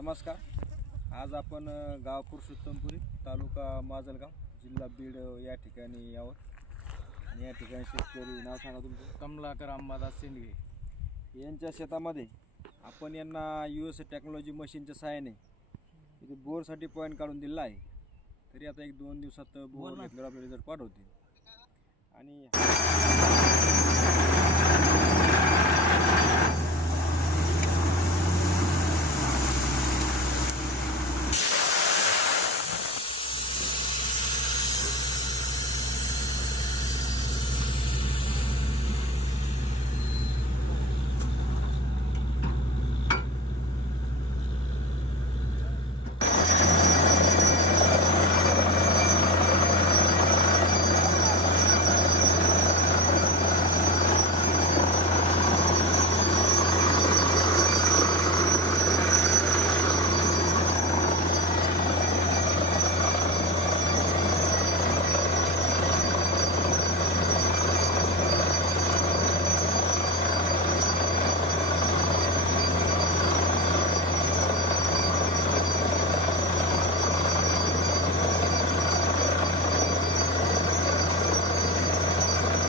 नमस्कार. आज आपण गाव पुरुषोत्तमपुरी तालुका माजलगाव जिल्हा बीड या ठिकाणी आहोत आणि या ठिकाणी शेतकरी नाव सांगा तुमचं. कमलाकर अंबादास शेंडगे यांच्या शेतामध्ये आपण यांना यू एस टेक्नॉलॉजी मशीनच्या सहाय्याने इथे बोरसाठी पॉईंट काढून दिला आहे. तरी आता एक दोन दिवसात बोर घेतल्यावर आपले रिझल्ट पाठवतील. आणि